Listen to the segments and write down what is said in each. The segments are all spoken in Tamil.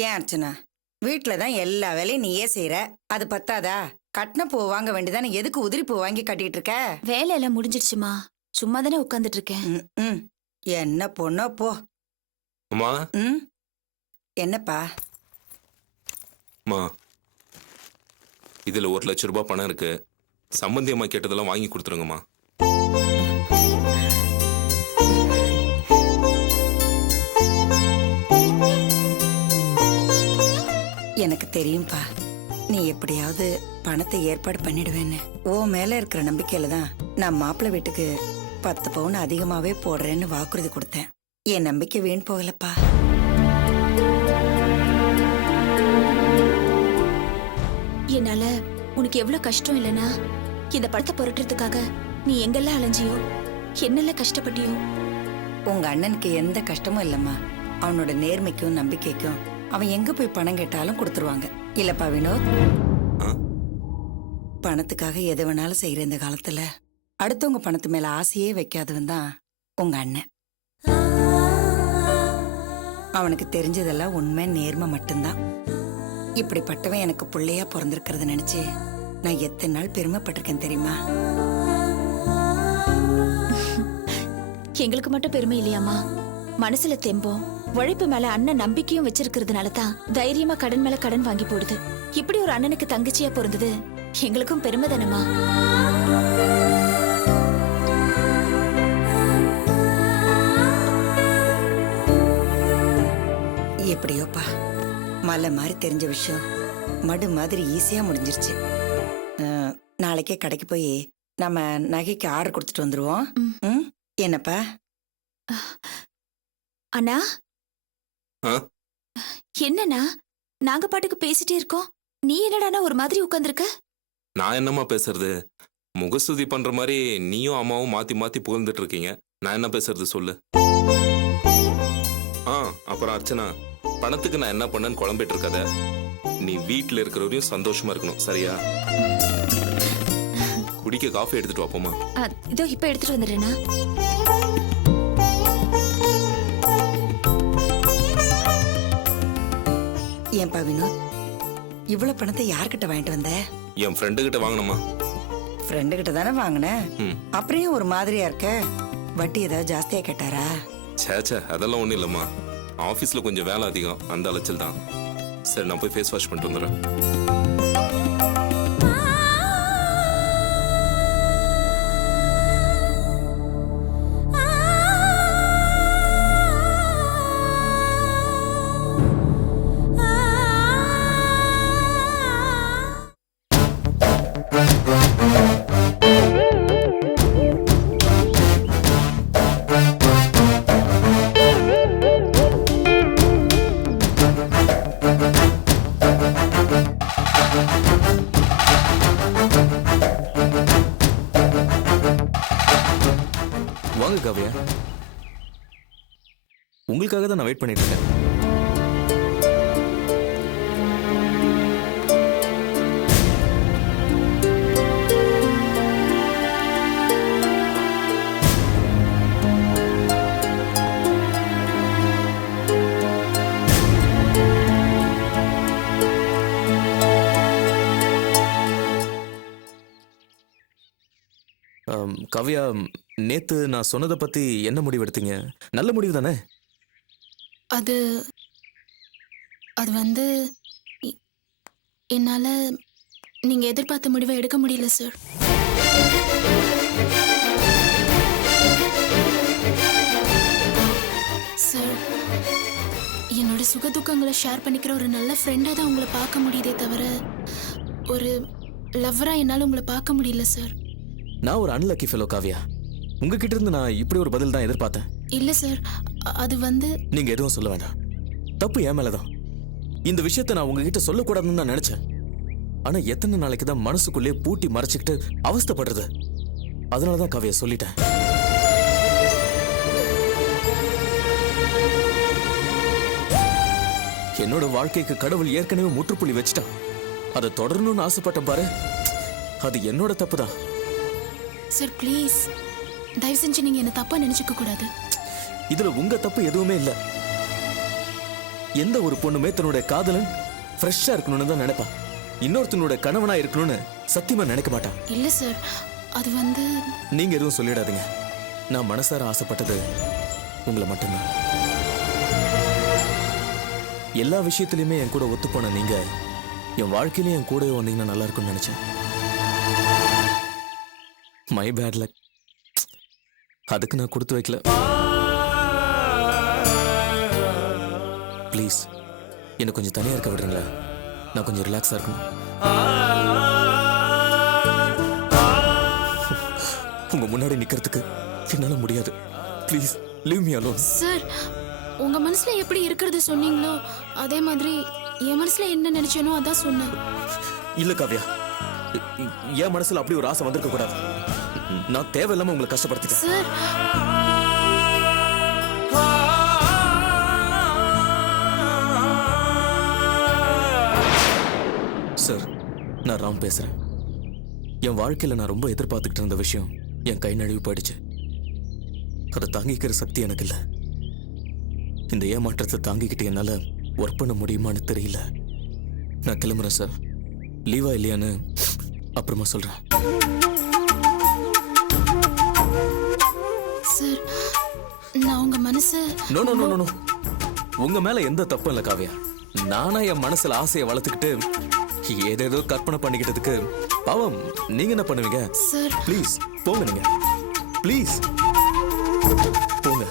ஏன் அர்ச்சனா, வீட்டுல தான் எல்லா வேலையும் நீயே செய்யற, அது பத்தாதா? கட்டின பூ வாங்க வேண்டியதானே, எதுக்கு உதிரி பூ வாங்கி கட்டிட்டு இருக்க? வேலையெல்லாம் முடிஞ்சிடுச்சுமா, சும்மா தானே உட்காந்துட்டு இருக்கேன். ம். என்ன பொண்ணோ போ. அம்மா. ம். என்னப்பா? அம்மா, இதுல 1,00,000 ரூபாய் பணம் இருக்கு. சம்பந்தி அம்மா கேட்டதெல்லாம் வாங்கி கொடுத்துருங்கம்மா. எனக்கு தெரியும்பா, நீ எப்படியாவது பணத்தை ஏற்பாடு பண்ணிடுவேன்னு. ஓ மேல இருக்கிற நம்பிக்கையில தான் நான் மாப்பிள்ளை வீட்டுக்கு 10 பவுன் அதிகமாவே போடுறேன்னு வாக்குறுதி கொடுத்தேன். என் நம்பிக்கை வீண் போகலப்பா. என்னால உனக்கு எவ்வளவு கஷ்டம் இல்லைன்னா, இந்த படத்தை புரட்டுறதுக்காக நீ எங்கெல்லாம் அலைஞ்சியோ, என்னெல்லாம் கஷ்டப்பட்டியோ. உங்க அண்ணனுக்கு எந்த கஷ்டமும் இல்லம்மா. அவனோட நேர்மைக்கும் நம்பிக்கைக்கும் அவன் எங்க போய் பணம் கேட்டாலும் கொடுத்துருவாங்க. இல்லப்பா வினோத்? பணத்துக்காக எது வேணாலும் செய்யற இந்த காலத்துல அடுத்தவங்க பணத்து மேல ஆசையே வைக்காதவன் தான் உங்க அண்ணன். அவனுக்கு தெரிஞ்சதெல்லாம் உண்மை நேர்மை மட்டும்தான். இப்படிப்பட்டவன் எனக்கு பிள்ளையா பிறந்திருக்கிறத நினைச்சு நான் எத்தனை நாள் பெருமைப்பட்டிருக்கேன் தெரியுமா? எங்களுக்கு மட்டும் பெருமை இல்லையாமா, மனசுல தெம்பும் உழைப்பு மேல அண்ணன் நம்பிக்கையும் வச்சிருக்கிறதுனால தான் தைரியமா கடன் மேல கடன் வாங்கி போடுது. இப்படி ஒரு அண்ணனுக்கு தங்கச்சியா பிறந்தது எங்களுக்கும் பெருமை தானமா. எப்படியோப்பா, மலை மாதிரி தெரிஞ்ச விஷயம் மடு மாதிரி ஈஸியா முடிஞ்சிருச்சு. நாளைக்கே கடைக்கு போய் நம்ம நகைக்கு ஆர்டர் கொடுத்துட்டு வந்துருவோம். என்னப்பா? அண்ணா, என்னண்ணா நாங்க பாட்டுக்கு பேசிட்டே இருக்கோம், நீ என்னடானா ஒரு மாதிரி உட்கார்ந்திருக்க? நான் என்னம்மா பேசுறது? முகஸ்துதி பண்ற மாதிரி நீயும் அம்மாவும் மாத்தி மாத்தி புகழ்ந்துட்டு இருக்கீங்க. நான் என்ன பேசுறது சொல்லு. அப்புறம் அர்ச்சனா, பணத்துக்கு நான் என்ன பண்ணேன்னு குழம்பிட்டு இருக்காத. நீ வீட்டுல இருக்கிறவரையும் சந்தோஷமா இருக்கணும், சரியா? குடிக்க காஃபி எடுத்துட்டு வாப்போமா. இதோ இப்ப எடுத்துட்டு வந்துடுறேன்னா. ஏன்பா வினோத், இவ்வளவு பணத்தை யார்கிட்ட வாங்கிட்டு வந்த? என் ஃப்ரெண்டு கிட்ட வாங்கணுமா. ஃப்ரெண்டு கிட்ட தானே வாங்கின, அப்புறம் ஒரு மாதிரியா இருக்க? வட்டி ஏதாவது ஜாஸ்தியா கேட்டாரா? சேச்சே, அதெல்லாம் ஒண்ணும் இல்லம்மா. ஆபீஸ்ல கொஞ்சம் வேலை அதிகம், அந்த அலைச்சல் தான். சரி, நான் போய் ஃபேஸ் வாஷ் பண்ணிட்டு வந்துடுறேன். வாங்க காவியா, உங்களுக்காக தான் நான் வெயிட் பண்ணிட்டு இருக்கேன். காவியா, நேத்து நான் சொன்னதை பத்தி என்ன முடிவு எடுத்தீங்க? நல்ல முடிவு தானே? அது வந்து என்னால நீங்க எதிர்பார்த்த முடிவை எடுக்க முடியல சார். சார், என்னோட சுகதுக்கங்களை ஷேர் பண்ணிக்கிற ஒரு நல்ல ஃப்ரெண்டா தான் உங்களை பார்க்க முடியுதே தவிர ஒரு லவ்வரா என்னால உங்களை பார்க்க முடியல சார். நான் ஒரு அன்லக்கி ஃபெலோ காவியா. உங்ககிட்ட இருந்து நான் இப்படி ஒரு பதில் தான் எதிர்பார்த்தேன். இல்ல சார், அது வந்து நீங்க எதுவும் சொல்ல வேண்டாம். தப்பு என் மேலதான். இந்த விஷயத்த நான் உங்ககிட்ட சொல்லக்கூடாதுன்னு தான் நினைச்சேன். ஆனா எத்தனை நாளைக்கு தான் மனசுக்குள்ளே பூட்டி மறைச்சுக்கிட்டு அவஸ்தைப்படுறது? அதனாலதான் காவியா சொல்லிட்டேன். என்னோட வாழ்க்கைக்கு கடவுள் ஏற்கனவே முற்றுப்புள்ளி வச்சுட்டான். அதை தொடரணும்னு ஆசைப்பட்ட பாரு, அது என்னோட தப்பு தான். சார் ப்ளீஸ், தயவு செஞ்சு நீங்க என்ன தப்பா நினைச்சுக்க கூடாது. இதுல உங்க தப்பு எதுவுமே இல்ல. எந்த ஒரு பொண்ணுமே தன்னுடைய காதலன் ஃப்ரெஷ்ஷா இருக்கணும்னு தான் நினைப்பா. இன்னொருத்தனோட கணவனா இருக்கணும்னு சத்தியமா நினைக்க மாட்டா. இல்ல சார், அது வந்து நீங்க எதுவும் சொல்லிடாதீங்க. நான் மனசார ஆசைப்பட்டது உங்களை மட்டும்தான். எல்லா விஷயத்திலயுமே என் கூட ஒத்து போன நீங்க என் வாழ்க்கையிலும் என் கூடவே வந்தீங்கன்னா நல்லா இருக்கும்னு நினைச்சேன். My bad luck. அதுக்கு நான் கொடுத்து வைக்கல. ப்ளீஸ் என்ன கொஞ்சம் தனியா இருக்க விடுறீங்களா? நான் கொஞ்சம் ரிலாக்ஸா இருக்கணும். உங்க முன்னாடி நிக்கிறதுக்கு என்னால முடியாது. Please leave me alone. Sir, உங்க மனசுல எப்படி இருக்கிறது சொன்னீங்களோ அதே மாதிரி என் மனசுல என்ன நினைச்சேனோ அதான் சொன்னேன். இல்ல காவ்யா, என் மனசுல அப்படி ஒரு ஆசை வந்திருக்க கூடாது. நான் தேவையில்லாம உங்களை கஷ்டப்படுத்திட்டேன். சார், சார், நான் ராம் பேசுறேன். என் வாழ்க்கையில நான் ரொம்ப எதிர்பார்த்துக்கிட்டு இருந்த விஷயம் என் கை நழுவி போயிடுச்சு. அதை தாங்கிக்கிற சக்தி எனக்கு இல்லை. இந்த ஏமாற்றத்தை தாங்கிக்கிட்டு என்னால ஒர்க் பண்ண முடியுமான்னு தெரியல. நான் கிளம்புறேன் சார். லீவா இல்லையான்னு அப்புறமா சொல்றேன். சார், நான் உங்க மனசு நோ நோ நோ நோ. உங்க மேல எந்த தப்பும் இல்லை காவ்யா. நானா என் மனசுல ஆசையை வளர்த்துக்கிட்டு ஏதேதோ கற்பனை பண்ணிக்கிட்டதுக்கு பாவம் நீங்க என்ன பண்ணுவீங்க? சார், ப்ளீஸ் போங்க. நீங்க ப்ளீஸ் போங்க.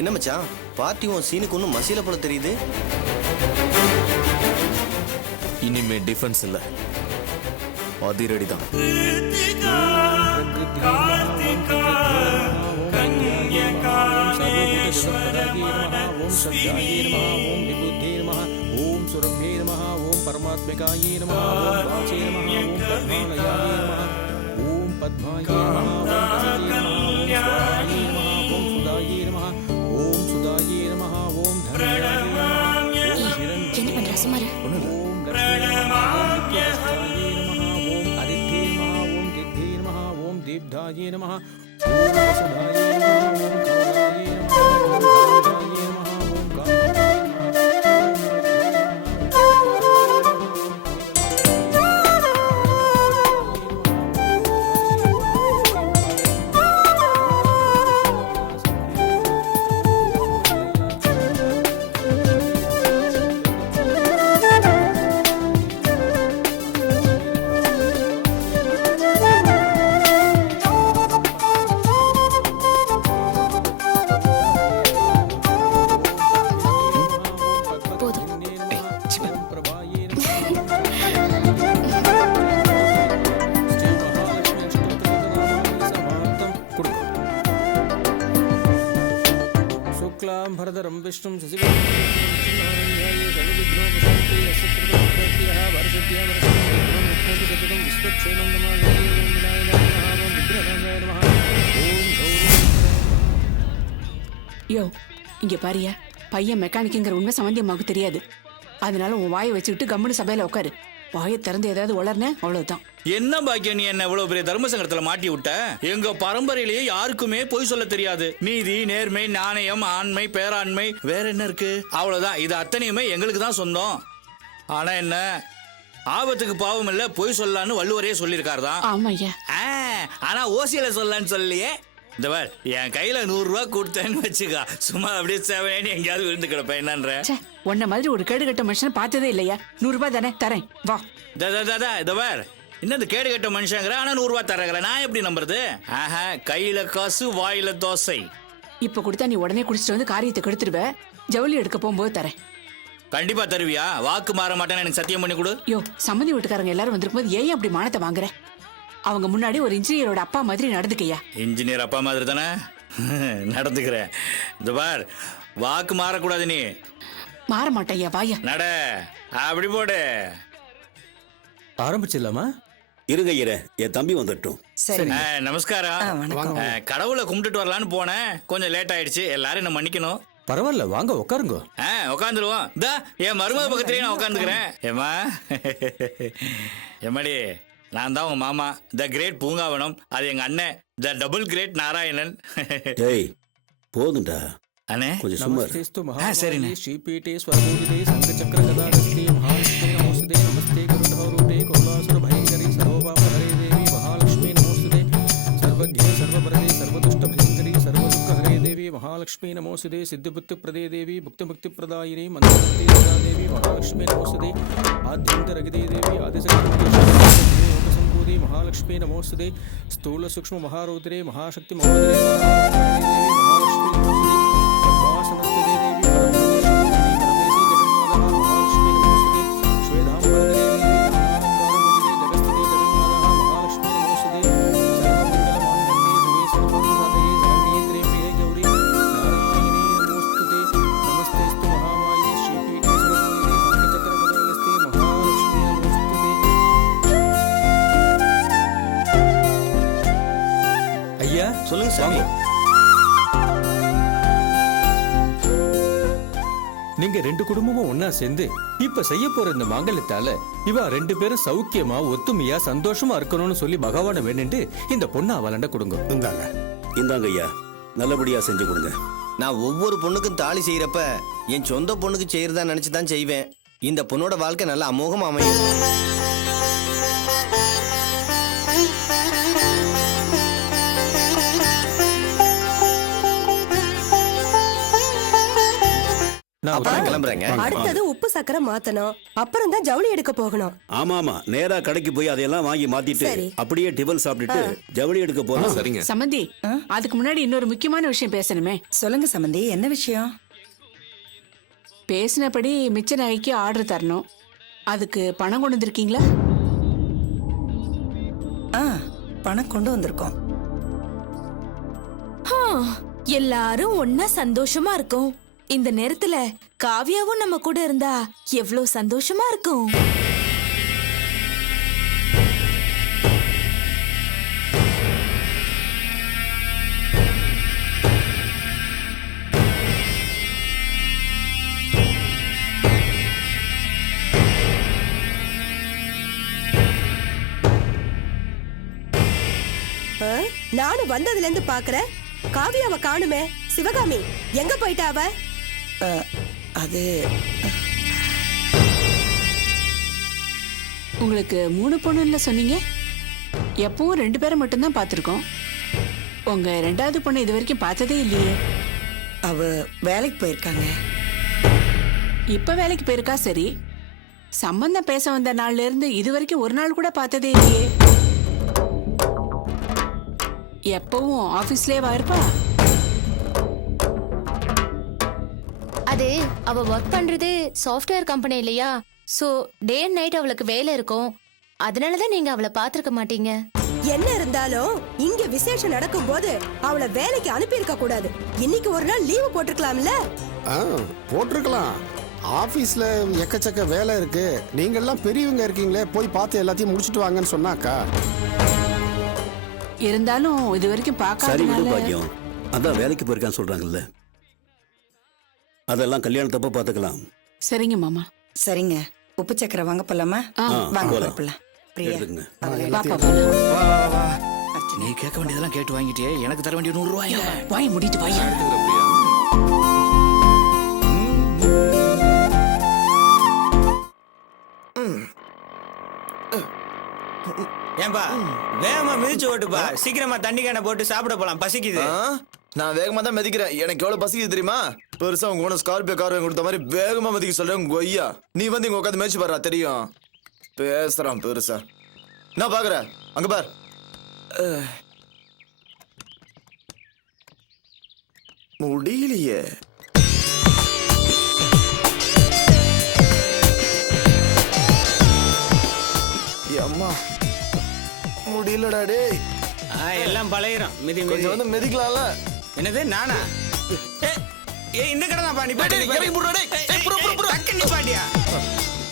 என்ன மச்சான், பார்ட்டியும் சீனுக்கு ஒன்றும் மசில போல தெரியுது. இனிமே டிஃபென்ஸ் இல்ல, அதிரடி தான். என்ன பண்ற சுமாரு? भरदरं विष्णुं யோ, இங்க பாரியா, பையன் மெக்கானிக்குங்கிற உண்மை சம்பந்தியமாவுக்கு தெரியாது. அதனால உன் வாயை வச்சுக்கிட்டு கம்முனு சபையில உட்காரு. வாயை திறந்து ஏதாவது வளர்ன அவ்வளவுதான். என்ன பாக்கியம், நீ என்ன இவ்வளவு பெரிய தர்ம சங்கடத்துல மாட்டி விட்ட? எங்க பரம்பரையிலேயே யாருக்குமே பொய் சொல்ல தெரியாது. நீதி, நேர்மை, நாணயம், ஆண்மை, பேராண்மை, வேற என்ன இருக்கு? அவ்வளவுதான். இது அத்தனையுமே எங்களுக்கு தான் சொந்தம். ஆனா என்ன, ஆபத்துக்கு பாவம் இல்ல, பொய் சொல்லலான்னு வள்ளுவரே சொல்லியிருக்காரு தான். ஆமா ஐயா. ஆனா ஓசியில சொல்லலான்னு சொல்லலையே. இந்த பார், என் கையில 100 ரூபாய் கொடுத்தேன்னு வச்சுக்கா, சும்மா அப்படியே சேவையானு எங்கேயாவது விழுந்து கிடப்பேன். என்னன்ற உன்ன மாதிரி ஒரு கேடு கட்ட மனுஷன் பார்த்ததே இல்லையா? 100 ரூபாய் தானே தரேன், வா. இந்த பார், இன்னது கேடு கட்ட மனுஷங்கிற, ஆனா 100 ரூபாய் தரல, நான் எப்படி நம்புறது? ஆஹா, கையில காசு வாயில தோசை. இப்ப கொடுத்தா நீ உடனே குடிச்சிட்டு வந்து காரியத்தை கெடுத்துருவ. ஜவுளி எடுக்க போகும்போது தரேன். கண்டிப்பா தருவியா? வாக்கு மாற மாட்டேன்னு எனக்கு சத்தியம் பண்ணி கொடு. யோ, சம்மந்தி வீட்டுக்காரங்க எல்லாரும் வந்திருக்கும் போது ஏன் அப்படி மானத்தை வாங்குற? அவங்க முன்னாடி ஒரு இன்ஜினியரோட அப்பா மாதிரி நடந்துக்கையா. இன்ஜினியர் அப்பா மாதிரி தானே நடந்துக்கிறேன். இந்த பார், வாக்கு மாறக்கூடாது. நீ மாற மாட்டேயா, வாயா. நட, அப்படி போடு. ஆரம்பிச்சிடலாமா? இருங்க இரு, என் தம்பி வந்துட்டோம். சரி. நமஸ்காரம். வணக்கம். கடவுளை கும்பிட்டுட்டு வரலான்னு போனேன், கொஞ்சம் லேட் ஆயிடுச்சு. எல்லாரும் என்ன மன்னிக்கணும். பரவாயில்ல, வாங்க உட்காருங்க. உட்காந்துருவோம். என் மருமக பக்கத்துலயே நான் உட்காந்துக்கிறேன். ஏமா எம்மாடி நான் தான் உங்க மாமா த கிரேட் பூங்காவனம், அது எங்க அண்ணன் த டபுள் கிரேட் நாராயணன். டேய் போதும்டா, அண்ணே கொஞ்சம் சும்மா இரு. नमस्तेस्तु சரிண்ணே. महाभागे श्रीपीठे स्वरभूषिते शङ्खचक्रगदाहस्ते महालक्ष्मी नमोस्तुते नमस्ते गरुडहरुटे कौलासुरभयङ्करी सर्वपापहरे देवी महालक्ष्मी नमोस्तुते सर्वज्ञे सर्ववरदे सर्वदुष्टभयङ्करी सर्वदुःखहरे देवी महालक्ष्मी नमोस्तुते सिद्धिबुद्धिप्रदे देवी भुक्तिमुक्तिप्रदायिनी मन्त्रमुक्ति देवी महालक्ष्मी नमोस्तुते आद्यन्तरगिते देवी आदिशक्ति महालक्ष्मी नमोस्तुते स्थूल सूक्ष्म महारौद्रे महाशक्ति महोदरे महालक्ष्मी नमोस्तुते पद्मासनस्ते देवी परब्रह्मस्वरूपिणी परमेशी जगन्माता महालक्ष्मी नमोस्तुते श्वेतांबरधरे देवी नानालंकारभूषिते जगत्स्थिते जगन्माता महालक्ष्मी नमोस्तुते सर्वमङ्गलमाङ्गल्ये शिवे सर्वार्थसाधके शरण्ये त्र्यम्बके गौरी नारायणी नमोस्तुते नमस्तेस्तु महामाये श्रीपीठे स्वरूपिणी शङ्खचक्रगदाहस्ते महालक्ष्मी नमोस्तुते। ஐயா சொல்லுங்க சாமி. நீங்க ரெண்டு குடும்பமும் ஒன்னா சேர்ந்து இப்ப செய்ய போற இந்த மாங்கல்யத்தால இவ ரெண்டு பேரும் சௌக்கியமா ஒத்துமையா சந்தோஷமா இருக்கணும்னு சொல்லி பகவான வேண்டிட்டு இந்த பொண்ணு அவளண்ட கொடுங்க. இந்தாங்க ஐயா, நல்லபடியா செஞ்சு கொடுங்க. நான் ஒவ்வொரு பொண்ணுக்கும் தாலி செய்யறப்ப என் சொந்த பொண்ணுக்கு செய்யறதா நினைச்சுதான் செய்வேன். இந்த பொண்ணோட வாழ்க்கை நல்ல அமோகமா அமையும். அப்புறம் கிளம்புறேங்க. அடுத்தது உப்பு சக்கரை மாத்தணும், அப்புறம் தான் ஜவுளி எடுக்க போகணும். ஆமா ஆமா, நேரா கடைக்கு போய் அதையெல்லாம் வாங்கி மாத்திட்டு அப்படியே டிபன் சாப்பிட்டுட்டு ஜவுளி எடுக்க போறோம். சரிங்க. சம்பந்தி, அதுக்கு முன்னாடி இன்னொரு முக்கியமான விஷயம் பேசணுமே. சொல்லுங்க சம்பந்தி, என்ன விஷயம்? பேசினபடி மிச்ச நகைக்கு ஆர்டர் தரணும். அதுக்கு பணம் கொண்டு வந்திருக்கீங்களா? பணம் கொண்டு வந்திருக்கோம். எல்லாரும் ஒன்னா சந்தோஷமா இருக்கும். இந்த நேரத்துல காவியாவும் நம்ம கூட இருந்தா எவ்வளவு சந்தோஷமா இருக்கும். நானும் வந்ததுல இருந்து பாக்குறேன், காவியாவை காணுமே. சிவகாமி எங்க போயிட்டா அவ? அது உங்களுக்கு 3 பொண்ணுல சொன்னீங்க. எப்பவும் 2 பேரை மட்டும்தான் பார்த்துருக்கோம். உங்க 2வது பொண்ணு இது வரைக்கும் பார்த்ததே இல்லையே. அவ வேலைக்கு போயிருக்காங்க. இப்ப வேலைக்கு போயிருக்கா சரி, சம்பந்தம் பேச வந்த நாள்ல இருந்து இது வரைக்கும் ஒரு நாள் கூட பார்த்ததே இல்லையே. எப்பவும் ஆபீஸ்லயே இருப்பா? அது அவ ஒர்க் பண்றது சாஃப்ட்வேர் கம்பெனி இல்லையா, சோ டே அண்ட் நைட் அவளுக்கு வேலை இருக்கும். அதனாலதான் நீங்க அவளை பாத்திருக்க மாட்டீங்க. என்ன இருந்தாலும் இங்க விசேஷம் நடக்கும் போது அவளை வேலைக்கு அனுப்பி இருக்க கூடாது. இன்னைக்கு ஒரு நாள் லீவு போட்டிருக்கலாம்ல? போட்டிருக்கலாம். ஆபீஸ்ல எக்கச்சக்க வேலை இருக்கு. நீங்க எல்லாம் பெரியவங்க இருக்கீங்களே, போய் பார்த்து எல்லாத்தையும் முடிச்சிட்டு வாங்கன்னு சொன்னாக்கா. இருந்தாலும் இது வரைக்கும் சரி விடு பார்க்காதனால பாக்கியம், அதான் வேலைக்கு போயிருக்கான்னு சொல்றாங்கல்ல, அதெல்லாம் கல்யாணத்தப்ப பாத்துக்கலாம். சரிங்க மாமா. சரிங்க, உப்பு சக்கரை வாங்க போலாமா? வாங்க போலாம். பிரியா, எடுத்துக்கங்க. பாப்பா போலாம். வா வா வா. நீ கேட்க வேண்டியதெல்லாம் கேட்டு வாங்கிட்டியே, எனக்கு தர வேண்டிய 100 ரூபாய். வாய் முடிட்டு வாய். ஏன்பா வேகமா மிதிச்சு ஓட்டுப்பா, சீக்கிரமா தண்ணி கேன போட்டு சாப்பிட போலாம், பசிக்குது. நான் வேகமா தான் மிதிக்கிறேன். எனக்கு எவ்வளவு பசிக்குது தெரியுமா? பெருசா உங்க கூட ஸ்கார்பியோ கார் வாங்கி கொடுத்த மாதிரி வேகமா மிதிக்க சொல்றேன். உங்க ஐயா நீ வந்து இங்க உட்காந்து மேய்ச்சி பாரு, தெரியும் பேசுறான் பெருசா. நான் பாக்குறேன், அங்க பார். முடியலையே. அம்மா முடியலடா டேய். எல்லாம் பழையிரும். மிதி மிதி கொஞ்சம் வந்து மிதிக்கலாம்ல. என்னது நானா? இந்த கடை தான் பாண்டி பாண்டி இறங்கி போடுடா டேய். டக்கு நிப்பாட்டியா?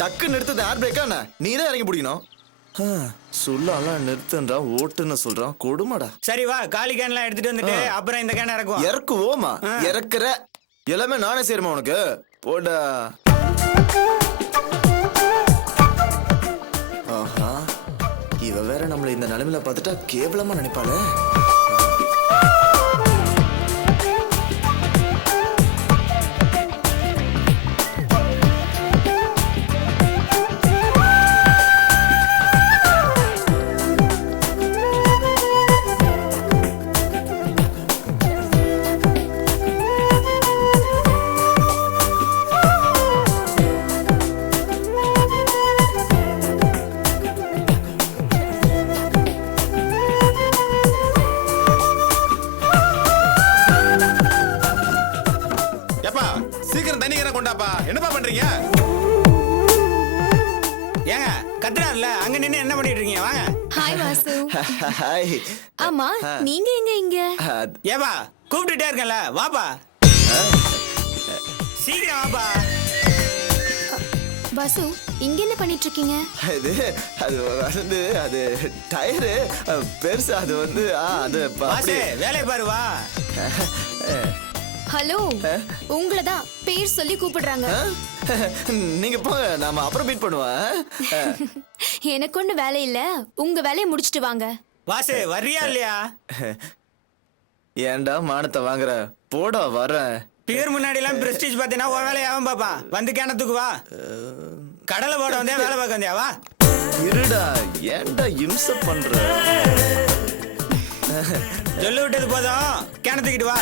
டக்கு நிறுத்தது ஏர் பிரேக்கா என்ன? நீ தான் இறங்கி பிடிக்கணும். சொல்லாம் நிறுத்தன்றா, ஓட்டுன்னு சொல்றான். கொடுமாடா. சரி வா, காலி கேன்லாம் எடுத்துட்டு வந்துட்டு அப்புறம் இந்த கேன் இறக்குவோம். இறக்குவோமா? இறக்குற எல்லாமே நானே செய்யறமா உனக்கு? போடா. ஆஹா நிலைமையில பார்த்துட்டா கேவலமா நினைப்பாளே. சீக்கிரம் தண்ணி கொண்டாப்பா. என்னப்பா பண்றீங்க? ஏங்க கத்துறாருல அங்க நின்னு என்ன பண்ணிட்டு இருக்கீங்க? வாங்க. ஹாய் வாசு. ஹாய். ஆமா நீங்க எங்க இங்க? ஏப்பா கூப்பிட்டுட்டே இருக்கேன்ல, வாப்பா. சீக்கிரம் வாப்பா. வாசு இங்க என்ன பண்ணிட்டு இருக்கீங்க? அது டயரு பெருசு. அது அது வாசு வேலைய பாரு வா. ஹலோ உங்களை தான் பேர் சொல்லி கூப்பிடுறாங்க. நீங்க போங்க, நாம அப்புறம் மீட் பண்ணுவோம். எனக்கு ஒண்ணு வேலை இல்ல, உங்க வேலையை முடிச்சிட்டு வாங்க. வாசு வர்றியா இல்லையா? ஏன்டா மானத்தை வாங்குற? போடா வரேன். பேர் முன்னாடி எல்லாம் பிரஸ்டீஜ் பாத்தீங்கன்னா உன் வேலையை அவன் பாப்பா. வந்து கிணத்துக்கு வா. கடலை போட வந்தே வேலை பார்க்க வந்தியா? வா. இருடா, ஏன்டா இம்சை பண்ற? சொல்லு விட்டது போதும், கிணத்துக்கிட்டு வா.